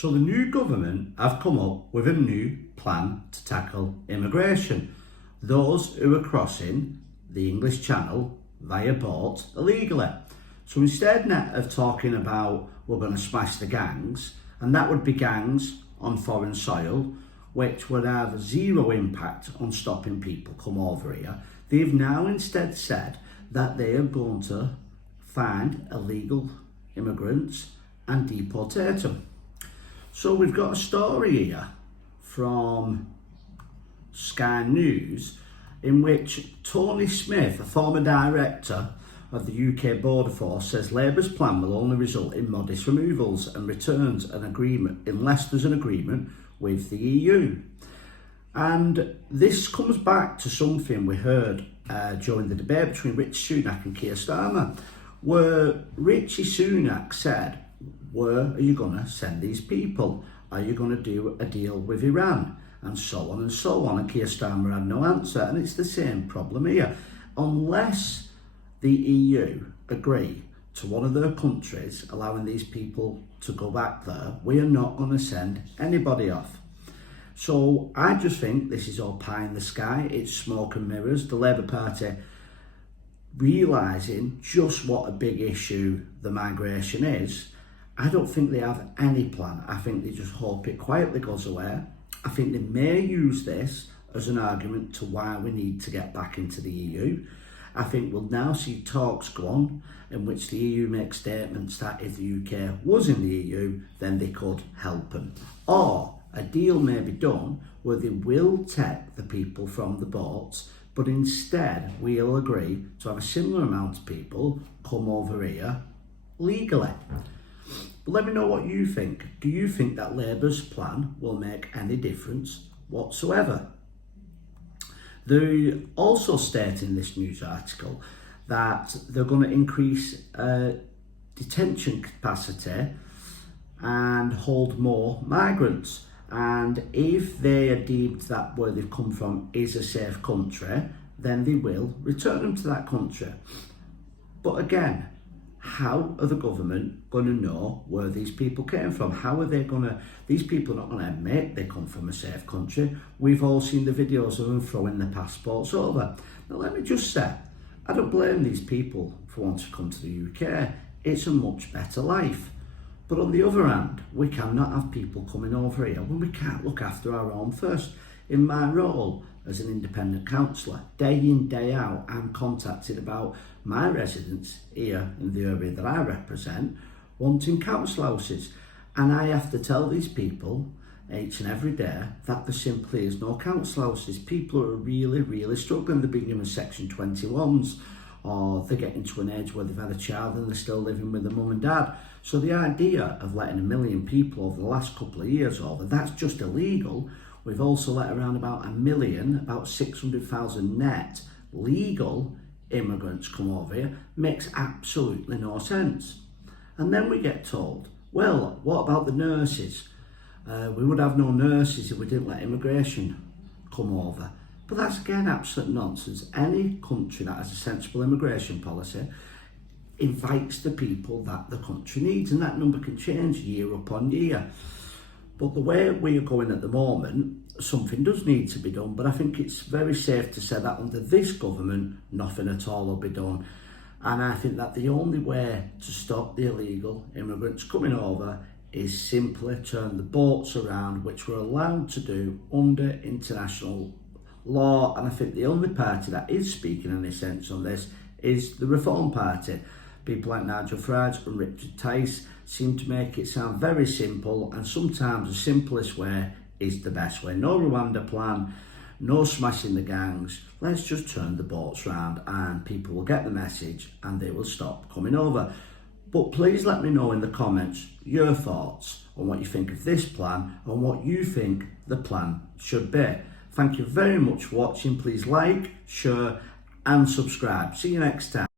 So the new government have come up with a new plan to tackle immigration. Those who are crossing the English Channel via boat illegally. So instead of talking about we're going to smash the gangs, and that would be gangs on foreign soil, which would have zero impact on stopping people come over here, they've now instead said that they are going to find illegal immigrants and deportate them. So we've got a story here from Sky News in which Tony Smith, a former director of the UK Border Force, says Labour's plan will only result in modest removals and returns an agreement unless there's an agreement with the EU. And this comes back to something we heard during the debate between Rishi Sunak and Keir Starmer, where Rishi Sunak said, where are you going to send these people? Are you going to do a deal with Iran? And so on and so on. And Keir Starmer had no answer. And it's the same problem here. Unless the EU agree to one of their countries allowing these people to go back there, we are not going to send anybody off. So I just think this is all pie in the sky. It's smoke and mirrors. The Labour Party realising just what a big issue the migration is. I don't think they have any plan. I think they just hope it quietly goes away. I think they may use this as an argument to why we need to get back into the EU. I think we'll now see talks go on in which the EU makes statements that if the UK was in the EU, then they could help them. Or a deal may be done where they will take the people from the boats, but instead we'll agree to have a similar amount of people come over here legally. But let me know what you think. Do you think that Labour's plan will make any difference whatsoever? They also state in this news article that they're going to increase detention capacity and hold more migrants. And if they are deemed that where they've come from is a safe country, then they will return them to that country. But again, how are the government going to know where these people came from? How are they going to... These people are not going to admit they come from a safe country. We've all seen the videos of them throwing their passports over. Now, let me just say, I don't blame these people for wanting to come to the UK. It's a much better life. But on the other hand, we cannot have people coming over here when we can't look after our own first. In my role as an independent councillor, day in, day out, I'm contacted about my residents here in the area that I represent wanting council houses. And I have to tell these people each and every day that there simply is no council houses. People are really, really struggling. They're being given Section 21s, or they're getting to an age where they've had a child and they're still living with their mum and dad. So the idea of letting 1 million people over the last couple of years over, that's just illegal. We've also let around about 1 million, about 600,000 net legal immigrants come over here. Makes absolutely no sense. And then we get told, well, what about the nurses? We would have no nurses if we didn't let immigration come over. But that's again absolute nonsense. Any country that has a sensible immigration policy invites the people that the country needs, and that number can change year upon year. But the way we are going at the moment, something does need to be done, but I think it's very safe to say that under this government, nothing at all will be done. And I think that the only way to stop the illegal immigrants coming over is simply turn the boats around, which we're allowed to do under international law. And I think the only party that is speaking in a sense on this is the Reform Party. People like Nigel Farage and Richard Tice seem to make it sound very simple, and sometimes the simplest way is the best way. No Rwanda plan, no smashing the gangs. Let's just turn the boats round and people will get the message and they will stop coming over. But please let me know in the comments your thoughts on what you think of this plan and what you think the plan should be. Thank you very much for watching. Please like, share and subscribe. See you next time.